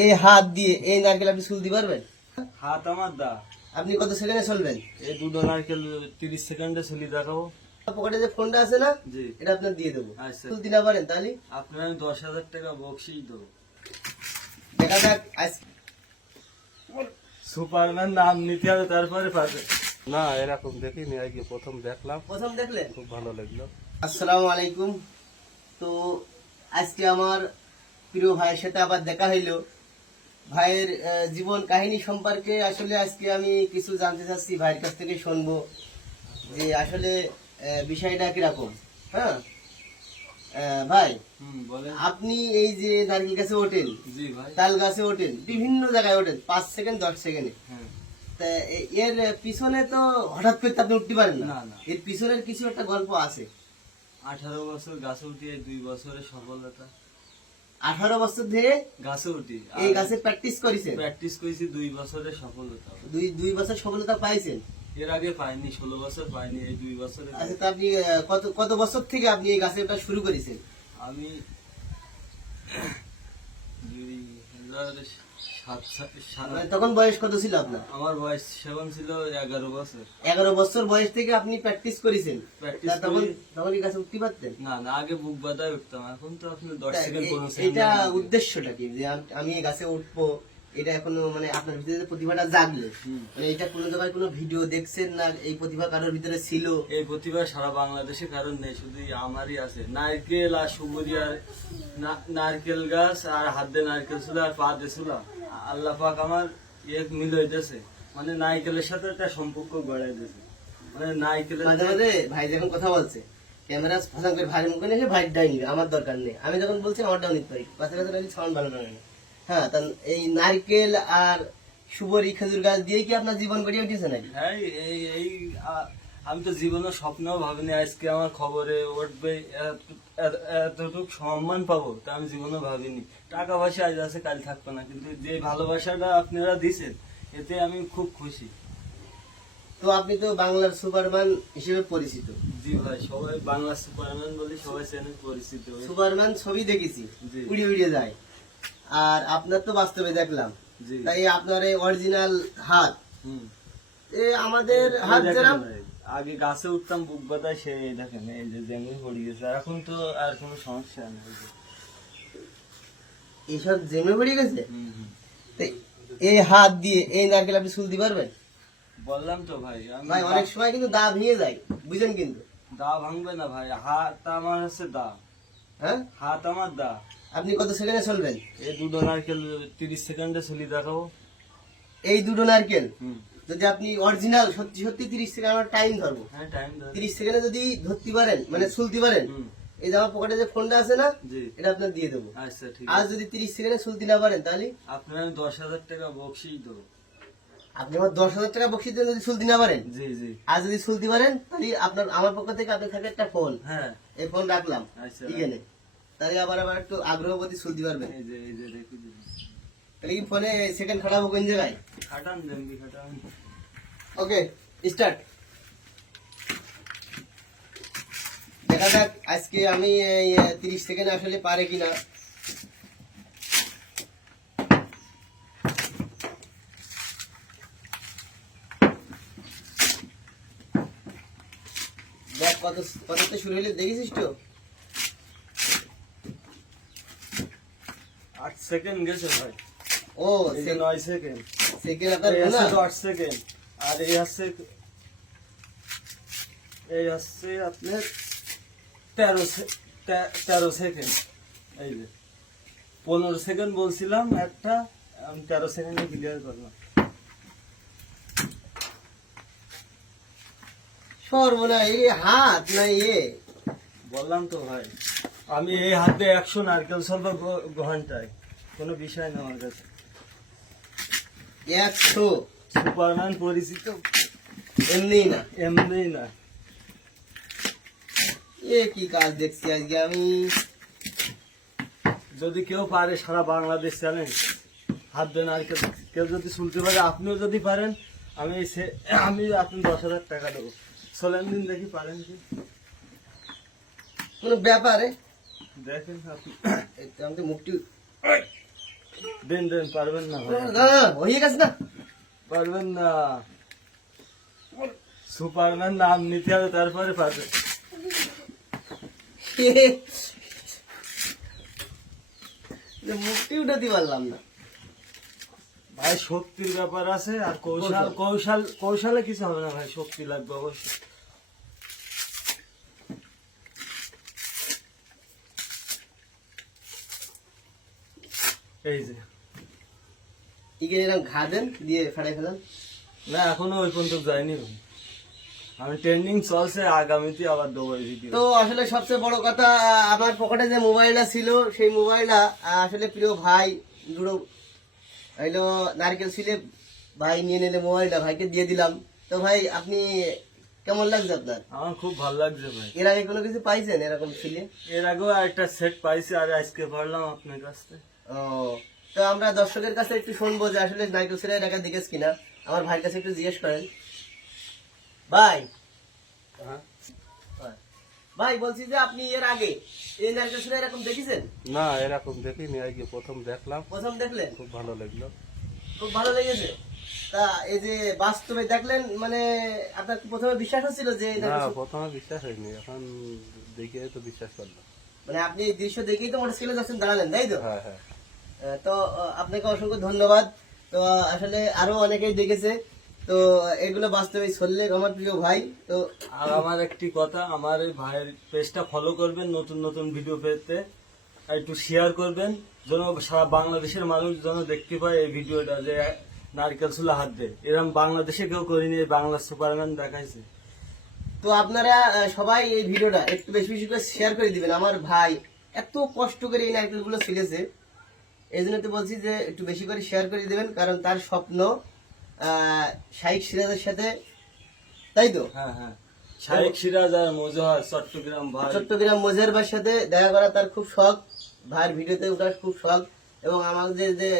এই হাত দিয়ে এই নারকেল আপনি ছুলতে পারবেন? হাত আমার দা। আপনি কত সেকেন্ডে চলবেন? এই দুটো নারকেল 30 সেকেন্ডে ছুলি দেখাবো। পকেটে যে ফোনটা আছে না, জি, এটা আপনার দিয়ে দেবো। আচ্ছা। ছুলতে না পারেন তাহলে আপনার আমি 10,000 টাকা বকশিস দেবো। দেখা যাক। সুপারম্যান নাম নিতে হবে তারপরে পাবে না। এরকম দেখিনি, আজকে প্রথম দেখলাম, প্রথম দেখলেন? খুব ভালো লাগলো। আসসালামু আলাইকুম। তো আজকে আমার প্রিয় ভাইয়ের সাথে আবার দেখা হইলো। ভাইয়ের জীবন কাহিনী সম্পর্কে আসলে আজকে আমি কিছু জানতে চাচ্ছি, ভাইয়ের কাছ থেকে শুনবো যে আসলে বিষয়টা কিরকম। হ্যাঁ ভাই, বলেন। আপনি এই যে নারকেল গাছে ওঠেন, জি ভাই। তাল গাছে ওঠেন, বিভিন্ন জায়গায় ওঠেন 5 সেকেন্ড 10 সেকেন্ডে। হ্যাঁ। তা এর পিছনে তো হঠাৎ করে তো আপনি উঠতে পারেন না। না, না। এর পিছনের কিছু একটা গল্প আছে। 18 বছর গাছে উঠি, এই 2 বছরের সফলতা। 18 বছর ধরে গাছে উঠি, এই গাছে প্র্যাকটিস করেছেন। প্র্যাকটিস করেছি, 2 বছরের সফলতা। দুই বছর সফলতা পাইছেন। এর আগে পাইনি, 16 বছর পাইনি, এই 2 বছরে। আচ্ছা, তা আপনি কত কত বছর থেকে আপনি এই গাছে ওঠা শুরু করেছেন? আমি 2007 মানে তখন বয়স কত ছিল আপনার? আমার বয়স সেবন ছিল 11 বছর। 11 বছর বয়স থেকে আপনি প্র্যাকটিস করেছেন। প্র্যাকটিস তা তখন করি। তখন এই গাছে উঠতে পারতেন? না, না, আগে বুক বাদায় উঠতাম, এখন তো আপনি 10 তা সেকেন্ড 15 এটা সেকেন্ড। উদ্দেশ্যটা কি যে আমি এই গাছে উঠবো? এটা এখনো মানে আপনার ভিতরে যে প্রতিভাটা জাগলো, মানে এটা কোনো জায়গায় কোনো ভিডিও দেখছেন না? এই প্রতিভা কারোর ভিতরে ছিল? এই প্রতিভা সারা বাংলাদেশে কারণ নেই, শুধু আমারই আছে। নারকেল আর সুমরি আর নারকেল গাছ আর হাত দিয়ে নারকেল ছিল আর পা দিয়েছিল। আল্লাহ পাক আমার মিল হইতেছে, মানে নারকেলের সাথে একটা সম্পর্ক গড়াই দিয়েছে। মানে নারকেলের মাঝে মাঝে ভাই যখন কথা বলছে, ক্যামেরা ফাঁসান করে ভাইয়ের মুখে এসে ভাই ডাই নিবে, আমার দরকার নেই। আমি যখন বলছি আমার ডাউন নিতে পারি, কাছাকাছি লাগলে সাউন্ড ভালো লাগে না। হ্যাঁ, তা এই নারকেল আর সুবরি খেজুর গাছ দিয়ে কি আপনার জীবন গড়িয়ে উঠেছে নাকি? হ্যাঁ, এই এই আমি তো জীবনে স্বপ্নেও ভাবিনি আজকে আমার খবরে উঠবে, এতটুকু সম্মান পাবো তা আমি জীবনে ভাবিনি। টাকা পয়সা আজ আছে কাল থাকবে না, কিন্তু যে ভালোবাসাটা আপনারা দিছেন এতে আমি খুব খুশি। তো আপনি তো বাংলার সুপারম্যান হিসেবে পরিচিত। জি ভাই, সবাই বাংলা সুপারম্যান বলি, সবাই চ্যানেল পরিচিত। সুপারম্যান ছবি দেখেছি, জি। উড়ে উড়ে যায়। আর আপনার তো বাস্তবে দেখলাম। জি। তাই আপনার এই অরিজিনাল হাত, হুম। আমাদের এই হাত দেখেন যেরকম ভাই, আগে গাছে উঠতাম বুক বাতায়, সে দেখেন এই যে জেমে পড়ে গেছে, আর এখন তো আর কোনো সমস্যা নেই। এইসব জেমে পড়ে গেছে। হুম, হুম। তো এই হাত দিয়ে এই নারকেল আপনি ছুলতে পারবেন? বললাম তো ভাই, আমি ভাই অনেক সময় কিন্তু দা ভেঙে যায়, বুঝলেন কিন্তু। দা ভাঙবে না ভাই, হাত আমার হচ্ছে দা। হ্যাঁ, হাত আমার দা। আপনি কত সেকেন্ডে চলবেন? এই দুটো নারকেল 30 সেকেন্ডে ছুলি দেখাবো। এই দুটো নারকেল হুম। যদি আপনি অরিজিনাল সত্যি সত্যি 30 সেকেন্ড, আমরা টাইম ধরবো, হ্যাঁ, টাইম ধরে। 30 সেকেন্ডে যদি ধরতে পারেন, মানে ছুলতে পারেন, হুম। এই যে আমার পকেটে যে ফোনটা আছে না, জি, এটা আপনার দিয়ে দেবো। আচ্ছা, ঠিক আর আছে। যদি 30 সেকেন্ডে ছুলতে না পারেন তাহলে আপনার আমি 10,000 টাকা বকশিস দেবো। আপনি আমার 10,000 টাকা বকশিশ দেন যদি ছুলতে না পারেন। জি, জি। আর যদি ছুলতে পারেন তাহলে আপনার আমার পক্ষ থেকে আপনার থাকে একটা ফোন, হ্যাঁ, এই ফোন রাখলাম আচ্ছা। এখানে। তাহলে আবার একটু আগ্রহ প্রতি ছুলতে পারবেন। এই যে দেখি দিন। তাহলে কি ফোনে সেকেন্ড খাটাবো কোন জায়গায়? খাটান দেন, খাটান। ওকে, স্টার্ট। দেখা যাক আজকে আমি এই 30 সেকেন্ড আসলে পারে কিনা। দেখ কততে শুরু হলে দেখেছিস তো? 8 সেকেন্ড গেছে ভাই। ও, এই যে 9 সেকেন্ড। সেকেন্ড আপনার এই না? হচ্ছে 8 সেকেন্ড। আর এই হচ্ছে আপনার 13 সেকেন্ড। এই যে 15 সেকেন্ড বলছিলাম একটা, আমি 13 সেকেন্ডে ক্লিয়ার করলাম। সর্বনা, এই হাত না ইয়ে। বললাম তো ভাই, আমি এই হাতে 100 নারকেল ছড়বো ঘন্টায়, কোনো বিষয় না আমার কাছে। 100 সুপারম্যান পরিচিত এমনি না। এমনি না। এ কি কাজ দেখছি আজকে আমি। যদি কেউ পারে সারা বাংলাদেশ চ্যালেঞ্জ, হাত দিয়ে নারকেল কেউ যদি শুনতে পারে, আপনিও যদি পারেন, আমি আপনি 10,000 টাকা দেবো। চলেন দিন দেখি পারেন কি। কোনো ব্যাপারে দেখেন আপনি। আমাকে মুখটি দেন দেন, পারবেন না ভাই, হয়ে গেছে না? পারবেন না। সুপারম্যান নাম নিতে হবে, তারপরে পারবেন। মুক্তি উঠাতে পারলাম না। ভাই শক্তির ব্যাপার আছে, আর কৌশল কৌশল কৌশলে কিছু হবে না ভাই, শক্তি লাগবে অবশ্যই। এই যে, একে এরকম ঘা দেন, দিয়ে ফেটাই ফেলান। না এখনো ওই পর্যন্ত যায়নি ভাই। আমি ট্রেন্ডিং চলছে, আগামীতে আবার দেবো এই ভিডিও। তো আসলে সবচেয়ে বড় কথা, আমার পকেটে যে মোবাইলটা ছিল সেই মোবাইলটা আসলে প্রিয় ভাই দুটো হইলো নারকেল ছিলে, ভাই নিয়ে নিলে মোবাইলটা, ভাইকে দিয়ে দিলাম। তো ভাই আপনি কেমন লাগছে আপনার? আমার খুব ভালো লাগছে ভাই। এর আগে কোনো কিছু পাইছেন এরকম ছিলে? এর আগেও একটা সেট পাইছি, আর আজকে পারলাম আপনার কাছ থেকে। ও, তো আমরা দর্শকের কাছে একটু শুনবো যে আসলে নারকেল ছিলে এর আগে দেখেছ কিনা। আমার ভাইয়ের কাছে একটু জিজ্ঞেস করেন। ভাই, ভাই বলছি যে আপনি এর আগে এই নারকেল ছিলে এরকম দেখেছেন? না, এরকম দেখিনি, আজকে প্রথম দেখলাম, প্রথম দেখলেন? খুব ভালো লাগলো। খুব ভালো লেগেছে। তা এই যে বাস্তবে দেখলেন, মানে আপনার কি প্রথমে বিশ্বাস হচ্ছিল যে এই না, নারকেল প্রথমে বিশ্বাস হয়নি, এখন দেখে তো বিশ্বাস করলাম। মানে আপনি এই দৃশ্য দেখেই তো মোটরসাইকেলে যাচ্ছেন, দাঁড়ালেন, তাই তো? হ্যাঁ হ্যাঁ। তো আপনাকে অসংখ্য ধন্যবাদ। তো আসলে আরো অনেকেই দেখেছে, তো এগুলো বাস্তবে চললে আমার প্রিয় ভাই। তো আর আমার একটি কথা, আমার এই ভাইয়ের পেজটা ফলো করবেন, নতুন নতুন ভিডিও পেতে, আর একটু শেয়ার করবেন, যেন সারা বাংলাদেশের মানুষ যেন দেখতে পায় এই ভিডিওটা, যে নারকেল চুলা হাত দেয়। এরকম বাংলাদেশে কেউ করিনি, বাংলা সুপারম্যান দেখাইছে। তো আপনারা সবাই এই ভিডিওটা একটু বেশি বেশি করে শেয়ার করে দিবেন। আমার ভাই এত কষ্ট করে এই নারকেলগুলো ছিলেছে, এই জন্য তো বলছি যে একটু বেশি করে শেয়ার করে দিবেন, কারণ তার স্বপ্ন শাইখ সিরাজের সাথে, তাই তো? হ্যাঁ হ্যাঁ, শাইখ সিরাজ আর মোজাহার চট্টগ্রাম ভাই। চট্টগ্রাম মোজারবার সাথে দেখা করা তার খুব শখ, ভাইয়ের ভিডিওতে ওঠার খুব শখ। এবং আমাদের যে